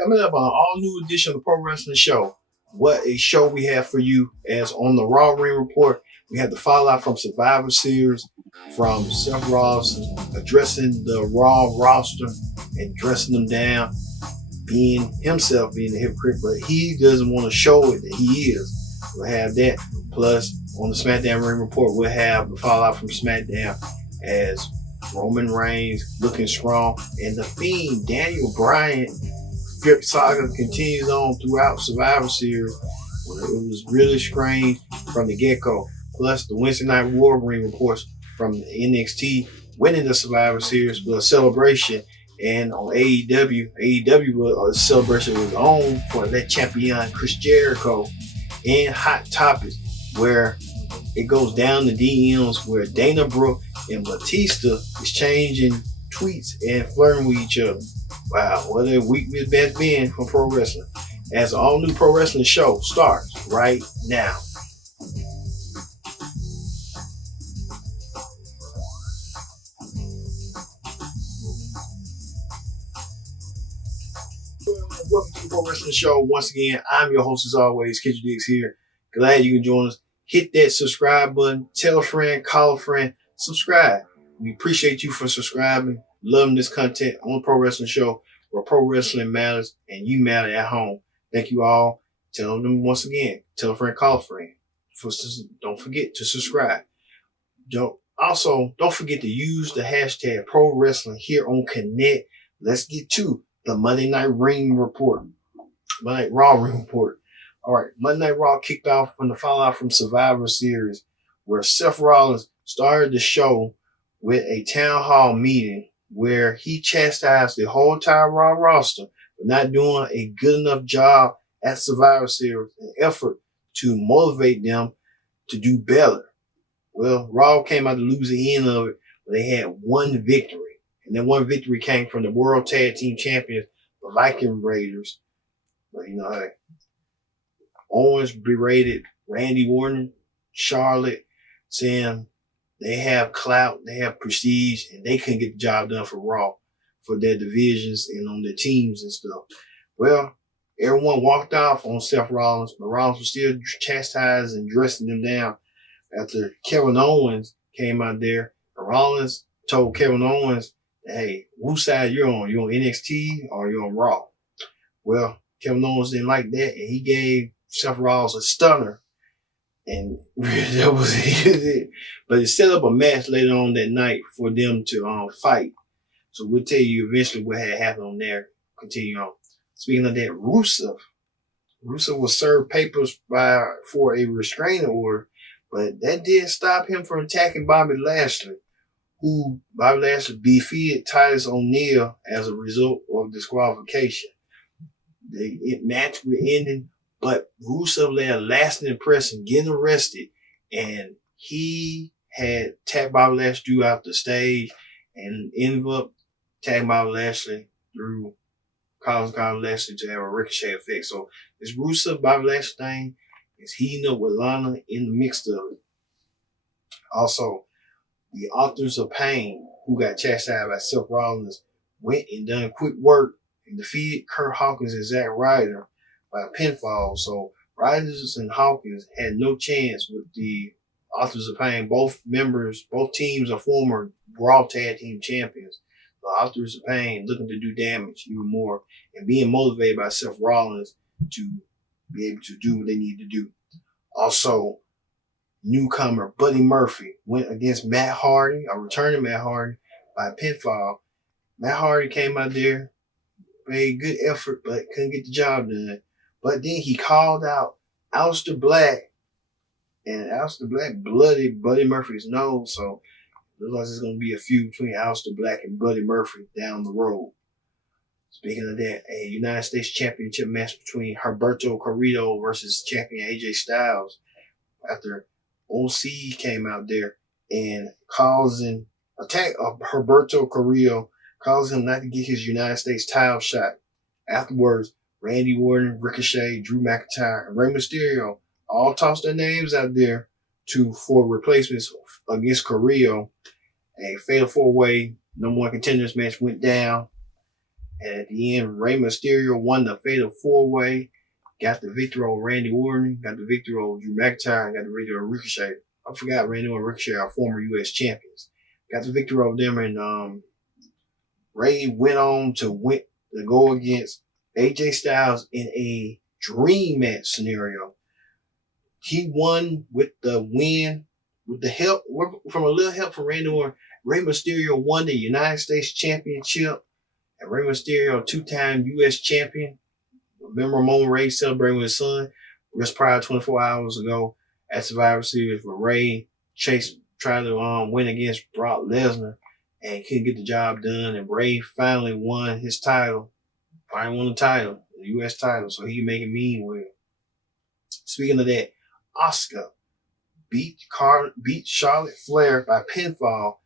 Coming up on an all new edition of the Pro Wrestling Show. What a show we have for you. As on the Raw Ring Report, we have the fallout from Survivor Series, from Seth Rollins addressing the Raw roster and dressing them down, being himself being a hypocrite, but he doesn't want to show it that he is. We'll have that. Plus, on the SmackDown Ring Report, we'll have the fallout from SmackDown as Roman Reigns looking strong, and the Fiend, Daniel Bryan, saga continues on throughout Survivor Series, where it was really strange from the get-go. Plus, the Wednesday Night War Ring reports from NXT winning the Survivor Series with a celebration, and on AEW celebration was on for that champion Chris Jericho, and Hot Topics, where it goes down the DMs where Dana Brooke and Batista is changing tweets and flirting with each other. Wow, what a week that's been for pro wrestling. As an all new pro wrestling show starts right now. Welcome to the Pro Wrestling Show. Once again, I'm your host as always, Kendrick Diggs here. Glad you can join us. Hit that subscribe button. Tell a friend, call a friend, subscribe. We appreciate you for subscribing, loving this content on the Pro Wrestling Show, where pro wrestling matters and you matter at home. Thank you all. Tell them once again, tell a friend, call a friend. Don't forget to subscribe. Don't forget to use the hashtag Pro Wrestling here on Connect. Let's get to the Monday Night Ring Report. Monday Night Raw Ring Report. All right, Monday Night Raw kicked off from the fallout from Survivor Series, where Seth Rollins started the show with a town hall meeting where he chastised the whole entire Raw roster for not doing a good enough job at Survivor Series, an effort to motivate them to do better. Well, Raw came out to lose the end of it, but they had one victory. And that one victory came from the World Tag Team Champions, the Viking Raiders. But hey, Owens berated Randy Orton, Charlotte, saying they have clout, they have prestige, and they couldn't get the job done for Raw, for their divisions and on their teams and stuff. Well, everyone walked off on Seth Rollins, but Rollins was still chastising and dressing them down after Kevin Owens came out there. And Rollins told Kevin Owens, hey, whose side you're on? You on NXT or you on Raw? Well, Kevin Owens didn't like that, and he gave Seth Rollins a stunner. And that was it. But it set up a match later on that night for them to fight. So we'll tell you eventually what had happened on there. Continue on. Speaking of that, Rusev was served papers for a restraining order, but that didn't stop him from attacking Bobby Lashley, who Bobby Lashley defeated Titus O'Neil as a result of disqualification. The match was ending, but Rusev led a lasting impression, getting arrested, and he had tagged Bobby Lashley throughout the stage and ended up tagging Bobby Lashley through causing Bobby Lashley to have a ricochet effect. So this Rusev Bobby Lashley thing is heating up with Lana in the mix of it. Also, the Authors of Pain, who got chastised by Seth Rollins, went and done quick work and defeated Kurt Hawkins and Zack Ryder by pinfall. So Ryder and Hawkins had no chance with the Authors of Pain. Both teams are former Raw Tag Team Champions. The Authors of Pain looking to do damage even more and being motivated by Seth Rollins to be able to do what they need to do. Also, newcomer Buddy Murphy went against Matt Hardy, a returning Matt Hardy, by pinfall. Matt Hardy came out there, made good effort, but couldn't get the job done. But then he called out Aleister Black, and Aleister Black bloodied Buddy Murphy's nose. So it looks like there's going to be a feud between Aleister Black and Buddy Murphy down the road. Speaking of that, a United States Championship match between Humberto Carrillo versus champion AJ Styles after OC came out there and attacked Humberto Carrillo, causing him not to get his United States title shot. Afterwards, Randy Orton, Ricochet, Drew McIntyre, and Rey Mysterio all tossed their names out there for replacements against Carrillo. A fatal four-way number one contenders match went down, And at the end, Rey Mysterio won the Fatal 4-Way, got the victory over Randy Orton, got the victory over Drew McIntyre, and got the victory over Ricochet. I forgot Randy Orton and Ricochet are former U.S. champions. Got the victory over them, and Ray went on to go against AJ Styles in a dream match scenario. He won with the win, with the help from a little help from Randy Orton. Rey Mysterio won the United States Championship, and Rey Mysterio, two-time U.S. champion. Remember Ramon Ray celebrating with his son just prior 24 hours ago at Survivor Series, where Ray Chase tried to win against Brock Lesnar and couldn't get the job done, and Ray finally won his title. Finally won the title, the U.S. title, so he can make it mean well. Speaking of that, Asuka beat Charlotte Flair by pinfall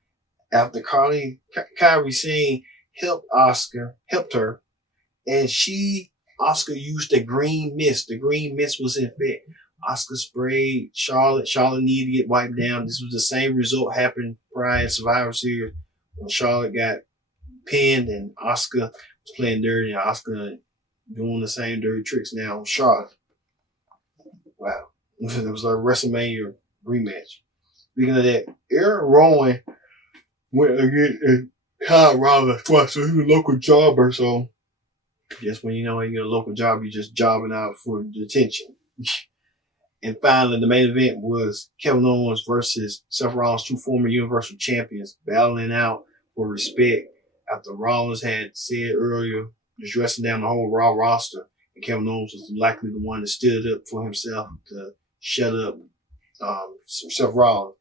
after Kairi Sane helped her, and Asuka used the green mist. The green mist was in effect. Asuka sprayed Charlotte. Charlotte needed to get wiped down. This was the same result happened prior to Survivor Series when Charlotte got pinned and Asuka was playing dirty, and Asuka doing the same dirty tricks now on Charlotte. Wow. It was like a WrestleMania rematch. Speaking of that, Eric Rowan went against Kyle Rollins twice, so he was a local jobber, so just when you know you're a local job, you're just jobbing out for the attention. And finally, the main event was Kevin Owens versus Seth Rollins, two former Universal Champions, battling out for respect after Rollins had said earlier, just dressing down the whole Raw roster, and Kevin Owens was likely the one that stood up for himself to shut up Seth Rollins.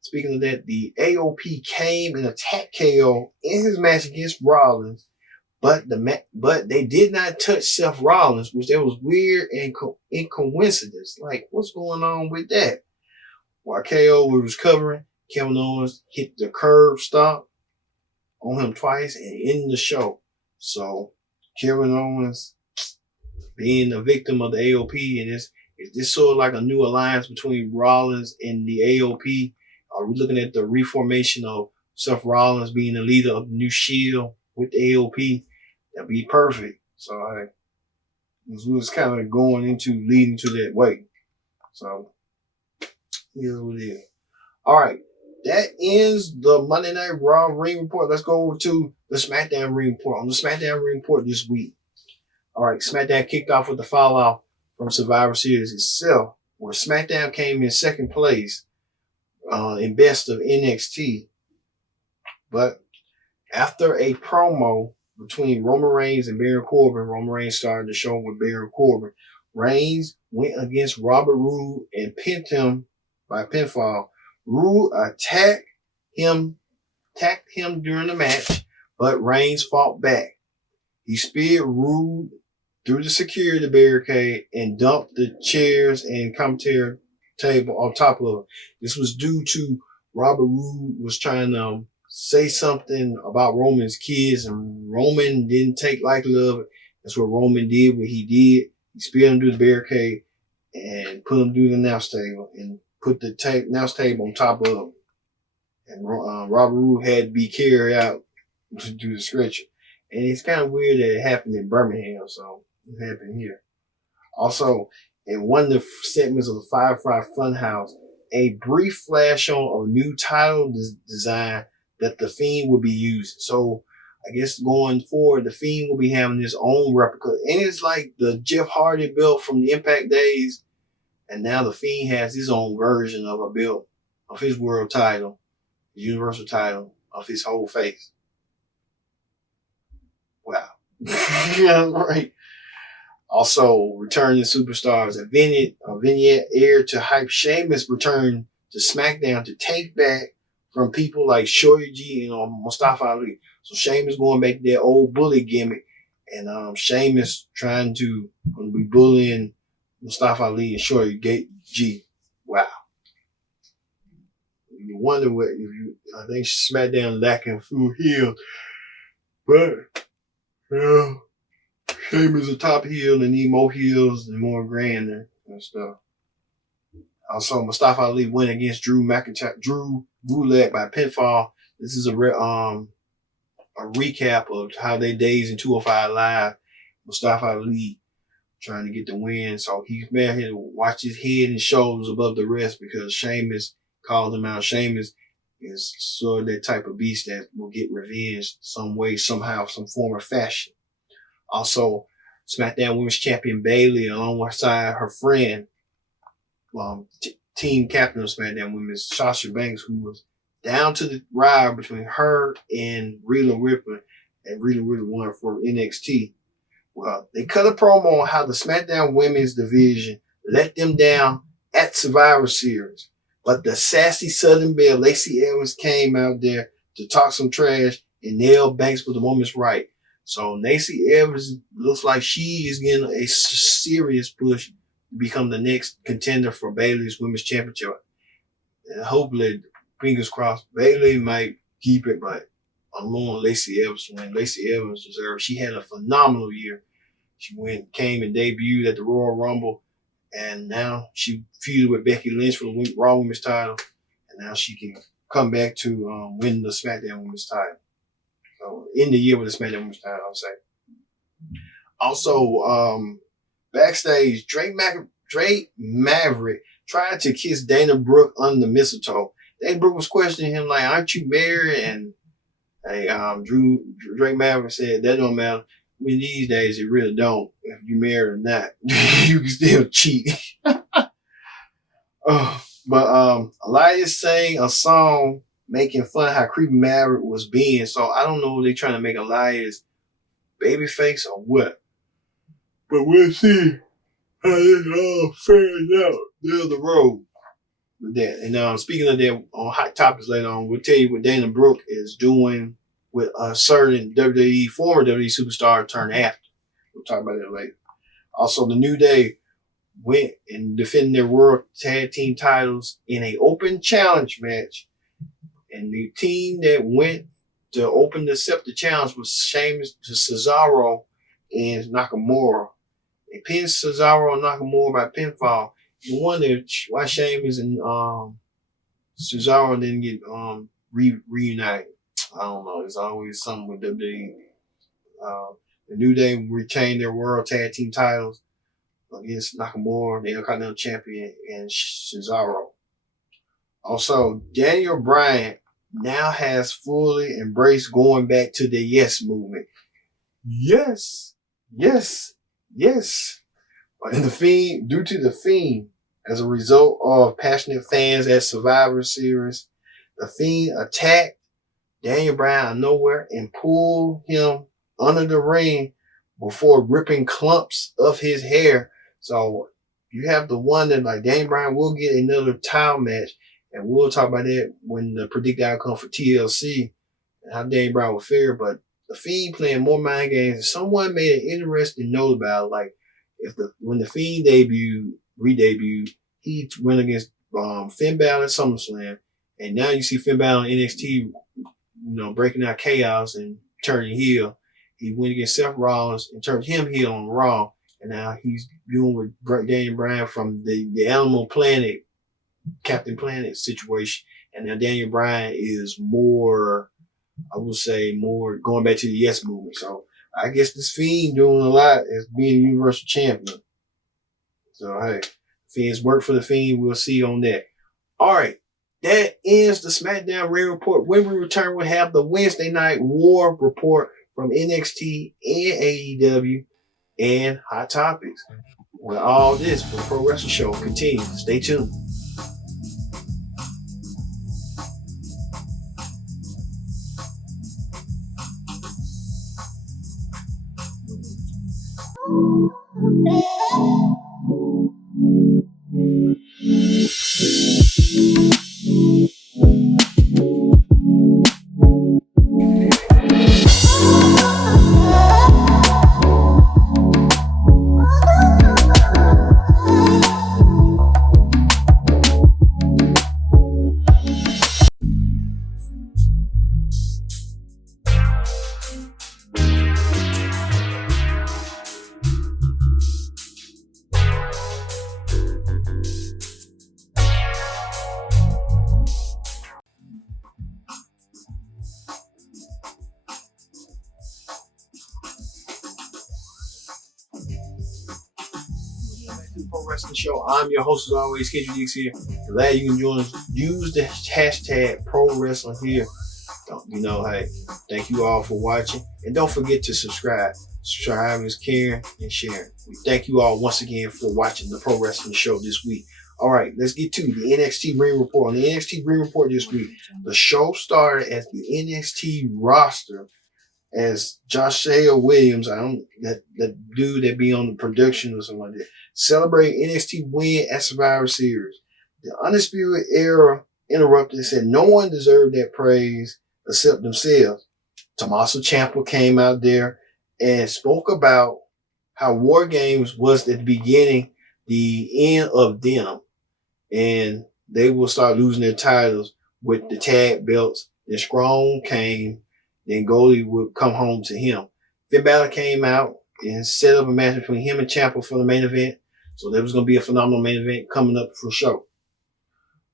Speaking of that, the AOP came and attacked KO in his match against Rollins, but they did not touch Seth Rollins, which that was weird and coincidence. Like, what's going on with that? While KO was covering, Kevin Owens hit the curb stomp on him twice and ended the show. So Kevin Owens being a victim of the AOP, and is this sort of like a new alliance between Rollins and the AOP? Are we looking at the reformation of Seth Rollins being the leader of the new Shield with the AOP? That'd be perfect. So it was kind of leading to that way. So here's what it is. All right, that ends the Monday Night Raw Ring Report. Let's go over to the SmackDown Ring Report. On the SmackDown Ring Report this week, all right, SmackDown kicked off with the fallout from Survivor Series itself, where SmackDown came in second place in Best of NXT. But after a promo between Roman Reigns and Baron Corbin, Roman Reigns started the show with Baron Corbin. Reigns went against Robert Roode and pinned him by pinfall. Roode attacked him during the match, but Reigns fought back. He speared Roode through the security barricade and dumped the chairs and commentary table on top of it. This was due to Robert Roode was trying to say something about Roman's kids, and Roman didn't take lightly of it. That's what Roman did. What he did, he speared him through the barricade and put him through the announce table and put the announce table on top of him. And Robert Roode had to be carried out to do the stretcher. And it's kind of weird that it happened in Birmingham, so it happened here. Also, in one of the segments of the Firefly Funhouse, a brief flash on a new title design that The Fiend will be using. So I guess going forward, The Fiend will be having his own replica. And it's like the Jeff Hardy belt from the Impact days. And now The Fiend has his own version of a belt of his world title, the universal title of his whole face. Wow. Yeah, right. Also, returning superstars. A vignette aired to hype Sheamus return to SmackDown to take back from people like Shorty G and Mustafa Ali. So Sheamus going back to that old bully gimmick, and Sheamus trying to be bullying Mustafa Ali and Shorty G. Wow. You wonder what I think SmackDown lacking full heel, but Sheamus a top heel and need more heels and more grander and stuff. Also, Mustafa Ali went against Drew Gulak by pinfall. This is a a recap of how their days in 205 Live. Mustafa Ali trying to get the win. So he's mad here to watch his head and shoulders above the rest because Sheamus called him out. Sheamus is sort of that type of beast that will get revenge some way, somehow, some form or fashion. Also, SmackDown Women's Champion Bayley, alongside her friend, team captain of SmackDown Women's, Sasha Banks, who was down to the ride between her and Rhea Ripley, and Rhea Ripley won for NXT. Well, they cut a promo on how the SmackDown Women's division let them down at Survivor Series. But the sassy Southern Belle, Lacey Evans, came out there to talk some trash and nail Banks with the woman's right. So Lacey Evans looks like she is getting a serious push to become the next contender for Bayley's Women's Championship. And hopefully, fingers crossed, Bayley might keep it, but I'm on Lacey Evans when Lacey Evans was there. She had a phenomenal year. She came and debuted at the Royal Rumble, and now she feuded with Becky Lynch for the Raw Women's title, and now she can come back to win the SmackDown Women's title. So end the year with the SmackDown Women's title, I'll say. Also, backstage, Drake Maverick tried to kiss Dana Brooke under the mistletoe. Dana Brooke was questioning him like, "Aren't you married?" And Drake Maverick said, "That don't matter. In these days, it really don't. If you're married or not, you can still cheat." But Elias sang a song making fun of how creepy Maverick was being. So I don't know if they're trying to make Elias babyface or what. But we'll see how this all fares out down the road with that. And speaking of that, on Hot Topics later on, we'll tell you what Dana Brooke is doing with a certain former WWE superstar turned after. We'll talk about that later. Also, the New Day went and defended their World Tag Team titles in an open challenge match. And the team that went to accept the challenge was Sheamus to Cesaro and Nakamura. They pinned Cesaro and Nakamura by pinfall. You wonder why Sheamus and Cesaro didn't get reunited. I don't know. There's always something with WWE. The New Day retained their World Tag Team titles against Nakamura, the Intercontinental Champion, and Cesaro. Also, Daniel Bryan now has fully embraced going back to the Yes movement. Yes, yes, yes. And the Fiend, due to the Fiend, as a result of passionate fans at Survivor Series, the Fiend attacked Daniel Bryan out of nowhere and pulled him under the ring before ripping clumps of his hair. So you have to wonder, like, Daniel Bryan will get another title match, and we'll talk about that when the predicted outcome for TLC and how Daniel Bryan will fare. But the Fiend playing more mind games, and someone made an interesting note about it, like, when the Fiend re-debuted, he went against Finn Balor at SummerSlam, and now you see Finn Balor in NXT, breaking out chaos and turning heel. He went against Seth Rollins and turned him heel on Raw, and now he's doing with Daniel Bryan from the Animal Planet, Captain Planet situation, and now Daniel Bryan is more, I would say, more going back to the Yes movement. So I guess this Fiend doing a lot as being Universal Champion. So hey, Fiend's work for the Fiend. We'll see on that. All right. That ends the SmackDown Raw Report. When we return, we'll have the Wednesday Night War Report from NXT and AEW and Hot Topics. When all this for the Pro Wrestling Show continues. Stay tuned. to the Pro Wrestling Show. I'm your host, as always, KGDX here. Glad you can join us. Use the hashtag Pro Wrestling here. Hey, thank you all for watching. And don't forget to subscribe. Subscribing is caring and sharing. We thank you all once again for watching the Pro Wrestling Show this week. All right, let's get to the NXT Ring Report. On the NXT Ring Report this week, the show started as the NXT roster as Josh Williams, that dude that be on the production or something like that, celebrate NXT win at Survivor Series. The Undisputed Era interrupted and said no one deserved that praise except themselves. Tommaso Ciampa came out there and spoke about how War Games was at the beginning, the end of them, and they will start losing their titles with the tag belts. Then Strong came. Then Goldie would come home to him. Finn Balor came out and set up a match between him and Ciampa for the main event. So there was going to be a phenomenal main event coming up for sure.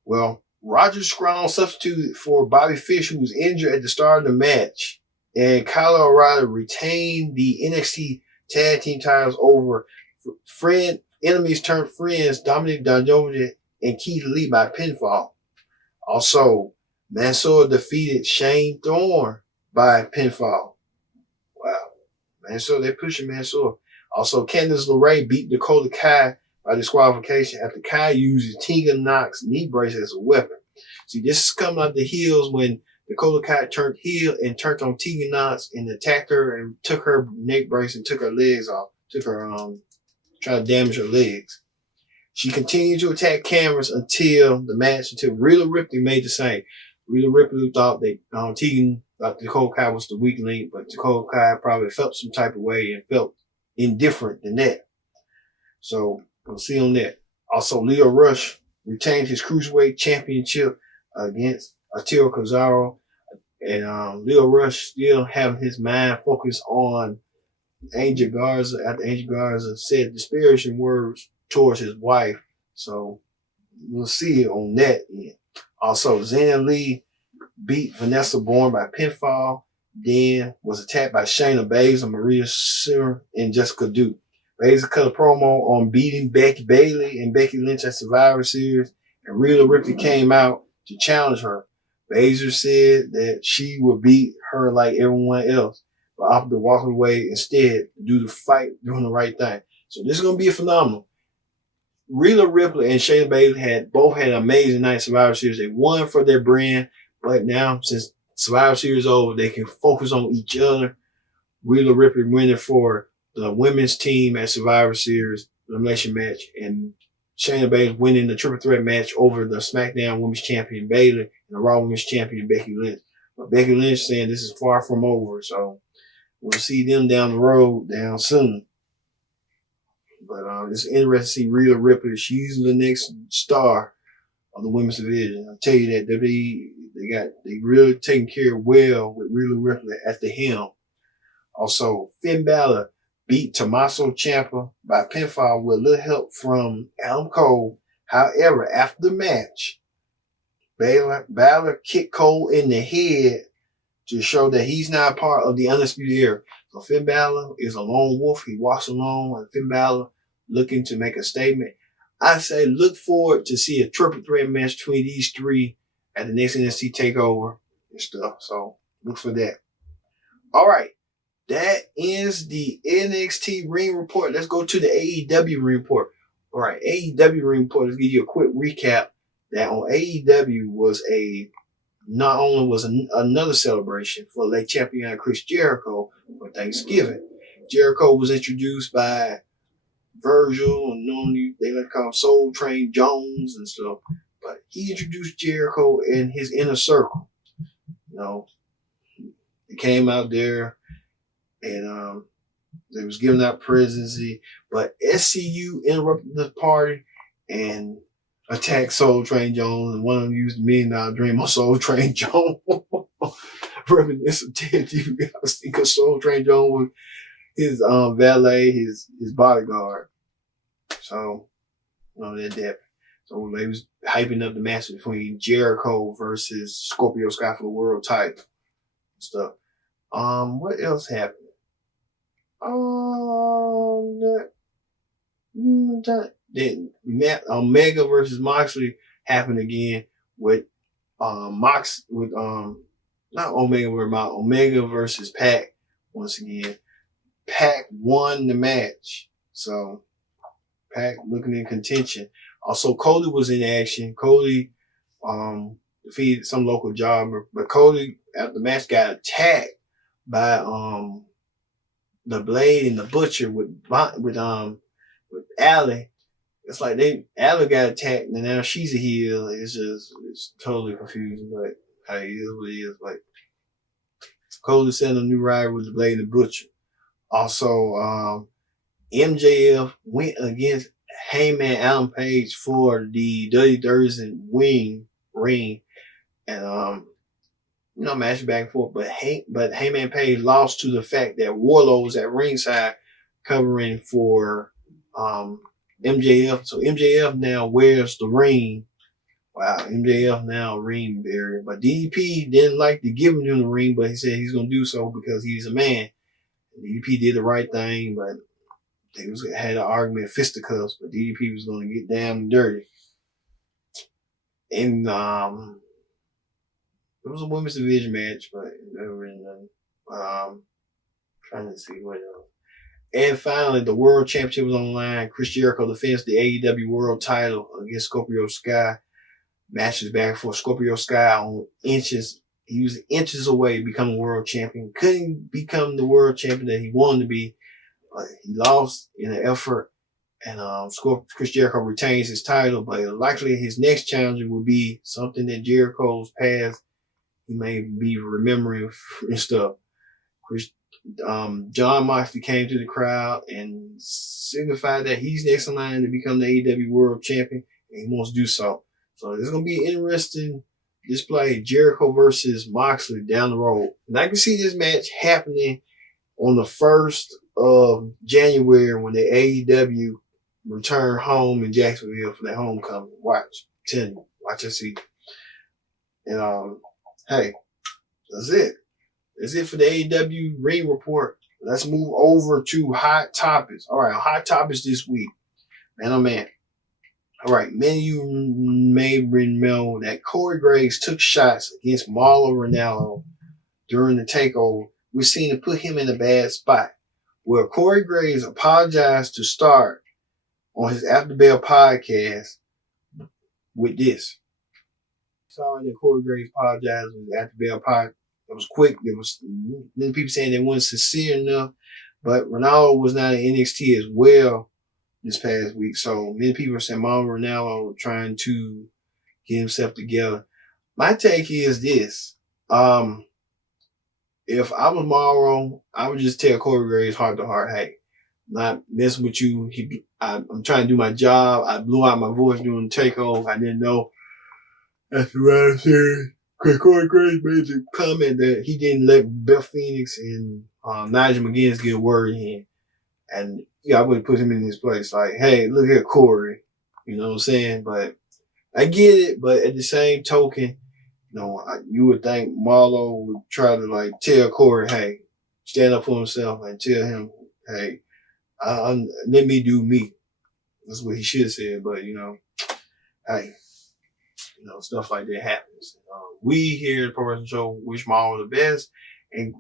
Well, Roger Strong substituted for Bobby Fish, who was injured at the start of the match. And Kyle O'Reilly retained the NXT tag team titles over enemies turned friends Dominic Dijakovic and Keith Lee by pinfall. Also, Mansoor defeated Shane Thorne by pinfall. Wow. Mansoor, they're pushing Mansoor. Also, Candice LeRae beat Dakota Kai by disqualification after Kai used Tegan Nox's knee brace as a weapon. See, this is coming out the heels when Dakota Kai turned heel and turned on Tegan Nox and attacked her and took her neck brace and took her legs off. Took her, trying to damage her legs. She continued to attack cameras until Rhea Ripley made the same. Rhea Ripley thought that Tegan thought Dakota Kai was the weak link, but Dakota Kai probably felt some type of way and felt indifferent than that. So we'll see on that. Also, Leo Rush retained his Cruiserweight Championship against Akira Tozawa. And Leo Rush still having his mind focused on Angel Garza after Angel Garza said disparaging words towards his wife. So we'll see on that end. Also, Xia Li beat Vanessa Bourne by pinfall, then was attacked by Shayna Baszler, Maria Shera, and Jessica Duke. Baszler cut a promo on beating Becky Bayley and Becky Lynch at Survivor Series, and Rhea Ripley came out to challenge her. Baszler said that she would beat her like everyone else, but opted to walk away instead to do the fight, doing the right thing. So this is going to be a phenomenal. Rhea Ripley and Shayna Baszler both had an amazing night Survivor Series. They won for their brand, but now since Survivor Series is over, they can focus on each other. Rhea Ripley winning for the women's team at Survivor Series elimination match, and Shayna Baszler winning the triple threat match over the SmackDown Women's Champion Bayley and the Raw Women's Champion Becky Lynch. But Becky Lynch saying this is far from over, so we'll see them down the road down soon. But it's interesting to see Rhea Ripley. She's the next star of the women's division. I'll tell you that they really taking care well with Rhea Ripley at the helm. Also, Finn Balor beat Tommaso Ciampa by pinfall with a little help from Adam Cole. However, after the match, Balor kicked Cole in the head to show that he's not part of the Undisputed Era. So Finn Balor is a lone wolf. He walks alone, and Finn Balor looking to make a statement. I say look forward to see a triple threat match between these three at the next NXT TakeOver and stuff. So look for that. All right. That ends the NXT Ring Report. Let's go to the AEW Ring Report. All right. AEW Ring Report. Let's give you a quick recap. That on AEW was not only was another celebration for late champion Chris Jericho for Thanksgiving. Jericho was introduced by Virgil, and normally they like to call him Soul Train Jones and stuff. But he introduced Jericho in his inner circle. He came out there and they was giving out presidency, but SCU interrupted the party and attacked Soul Train Jones, and one of them used the $1 Million Dream on Soul Train Jones. Reminiscent of Ted DiBiase, because Soul Train Jones was his valet, his bodyguard. So, that. So they was hyping up the match between Jericho versus Scorpio Sky for the world title and stuff. What else happened? Then Omega versus Moxley happened again with not Omega, but Omega versus Pac once again. Pac won the match, so Pac looking in contention. Also, Cody was in action. Cody defeated some local jobber, but Cody after the match got attacked by the Blade and the Butcher with Allie. It's like Allie got attacked and now she's a heel. It's totally confusing, but hey, it is what it is. But Cody sent a new rider with the Blade and the Butcher. Also, MJF went against Heyman Adam Page for the Dirty Thursday ring, and match back and forth. But Heyman Page lost to the fact that Warlow was at ringside covering for MJF. So MJF now wears the ring. Wow, MJF now ring bearer. But DDP didn't like to give him the ring, but he said he's gonna do so because he's a man. DDP did the right thing, but they had an argument, fisticuffs, but DDP was gonna get down and dirty. And it was a women's division match, but never really nothing. Trying to see what else. And finally, the World Championship was on the line. Chris Jericho defends the AEW World title against Scorpio Sky. Matches back and forth. Scorpio Sky on inches. He was inches away becoming world champion. Couldn't become the world champion that he wanted to be, but he lost in an effort. And Chris Jericho retains his title, but likely his next challenger will be something that Jericho's past he may be remembering and stuff. John Moxley came to the crowd and signified that he's next in line to become the AEW World Champion, and he wants to do so. So there's going to be an interesting display, Jericho versus Moxley down the road. And I can see this match happening on the 1st of January when the AEW return home in Jacksonville for their homecoming. Watch. Tell you. Watch and see. And hey, that's it. That's it for the AEW Ring Report. Let's move over to Hot Topics. All right, Hot Topics this week. Man, oh man. All right, many of you may know that Corey Graves took shots against Marlon Ronaldo during the takeover, which seemed to put him in a bad spot. Well, Corey Graves apologized to start on his After Bell podcast with this. Sorry that Corey Graves apologized with the After Bell podcast. It was quick. There was many people saying they weren't sincere enough, but Ronaldo was not in NXT as well this past week. So many people are saying Marlon Ronaldo trying to get himself together. My take is this. If I was Marlon, I would just tell Corey Graves heart to heart, hey, not messing with you. I'm trying to do my job. I blew out my voice during the takeover. I didn't know. That's what I said. Because Corey Graves made the comment that he didn't let Beth Phoenix and Nigel McGuinness get a word in. And I would have put him in his place. Like, hey, look at Corey. You know what I'm saying? But I get it. But at the same token, you would think Marlo would try to tell Corey, hey, stand up for himself and tell him, hey, let me do me. That's what he should have said. But hey, stuff like that happens. We here at Pro Wrestling Show wish Marlo the best and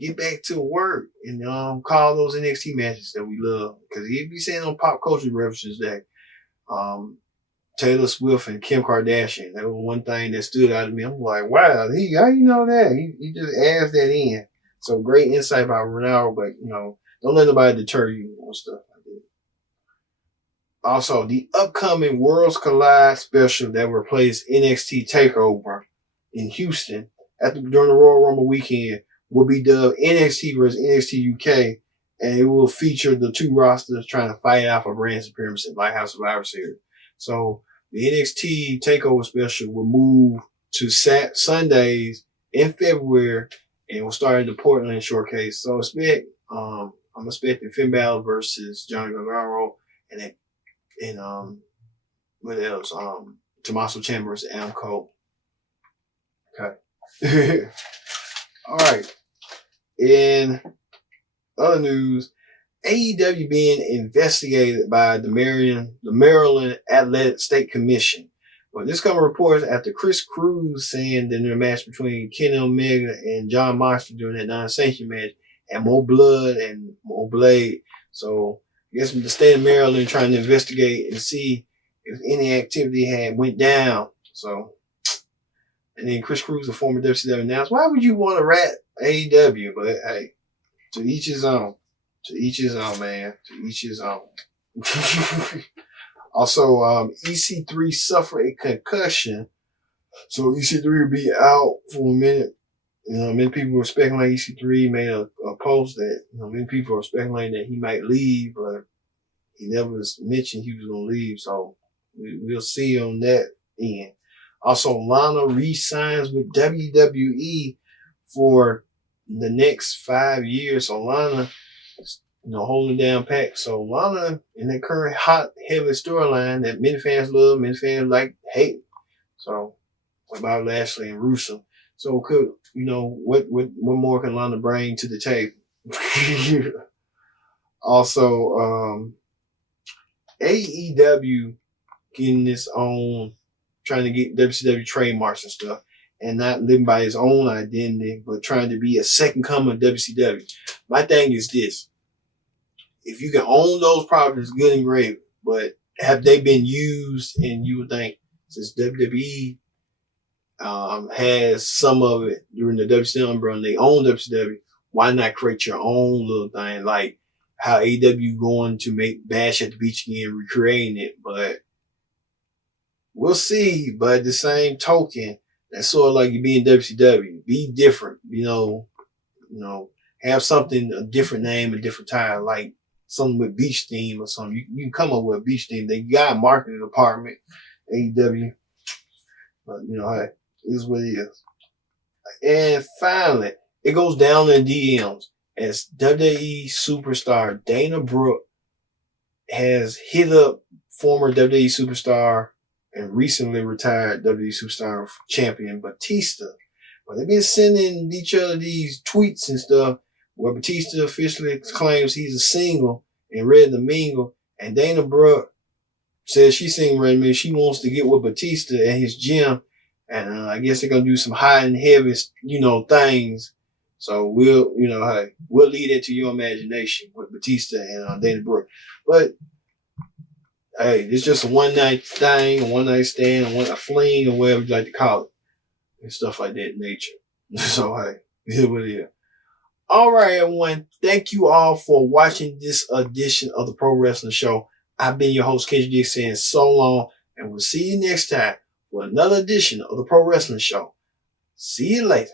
get back to work and call those NXT matches that we love. Because he'd be saying on pop culture references that Taylor Swift and Kim Kardashian. That was one thing that stood out to me. I'm like, wow, how you know that? He just adds that in. So great insight by Ronaldo, but don't let nobody deter you on stuff like that. Also, the upcoming Worlds Collide special that replaced NXT TakeOver in Houston during the Royal Rumble weekend will be dubbed NXT versus NXT UK, and it will feature the two rosters trying to fight out for brand supremacy, like House Survivor Series. So the NXT TakeOver special will move to Sundays in February, and will start in the Portland showcase. So I'm expecting Finn Balor versus Johnny Gargano, and what else? Tommaso Ciampa versus Adam Cole. Okay. All right. In other news, AEW being investigated by the Maryland Athletic State Commission. Well, this comes reports after Chris Cruz saying that in a match between Kenny Omega and John Moxley during that non-sanctioned match, and more blood and more blade. So I guess the state of Maryland trying to investigate and see if any activity had went down. So, and then Chris Cruz, a former WCW announcer, why would you want to rat AEW? But hey, to each his own. To each his own, man. To each his own. Also, EC3 suffered a concussion. So EC3 will be out for a minute. Many people were speculating EC3 made a post that, many people are speculating that he might leave, but he never mentioned he was going to leave. So we'll see on that end. Also, Lana re-signs with WWE for the next 5 years. So Lana, holding down Pac. So Lana in that current hot, heavy storyline that many fans love, many fans hate. So about Lashley and Rusev. So could, what more can Lana bring to the table? Also, AEW getting its own, trying to get WCW trademarks and stuff, and not living by his own identity, but trying to be a second coming of WCW. My thing is this. If you can own those properties, good and great, but have they been used? And you would think, since WWE has some of it during the WCW umbrella, and they own WCW, why not create your own little thing? Like how AEW going to make Bash at the Beach again, recreating it, but we'll see. But at the same token, that's sort of like you being WCW. Be different, have something, a different name, a different time, like something with beach theme or something. You can come up with a beach theme. They got a marketing department, AEW. But, hey, it is what it is. And finally, it goes down in DMs as WWE superstar Dana Brooke has hit up former WWE superstar and recently retired WWE superstar champion Batista. But they've been sending each other these tweets and stuff where Batista officially claims he's a single and ready to mingle. And Dana Brooke says she's single ready to mingle. She wants to get with Batista at his gym. And I guess they're going to do some high and heavy, things. So we'll leave it to your imagination with Batista and Dana Brooke. But hey, it's just a one night thing, a one night stand, a fling, or whatever you like to call it, and stuff like that in nature. So hey, here what it is. All right, everyone. Thank you all for watching this edition of the Pro Wrestling Show. I've been your host, KJ, saying so long, and we'll see you next time for another edition of the Pro Wrestling Show. See you later.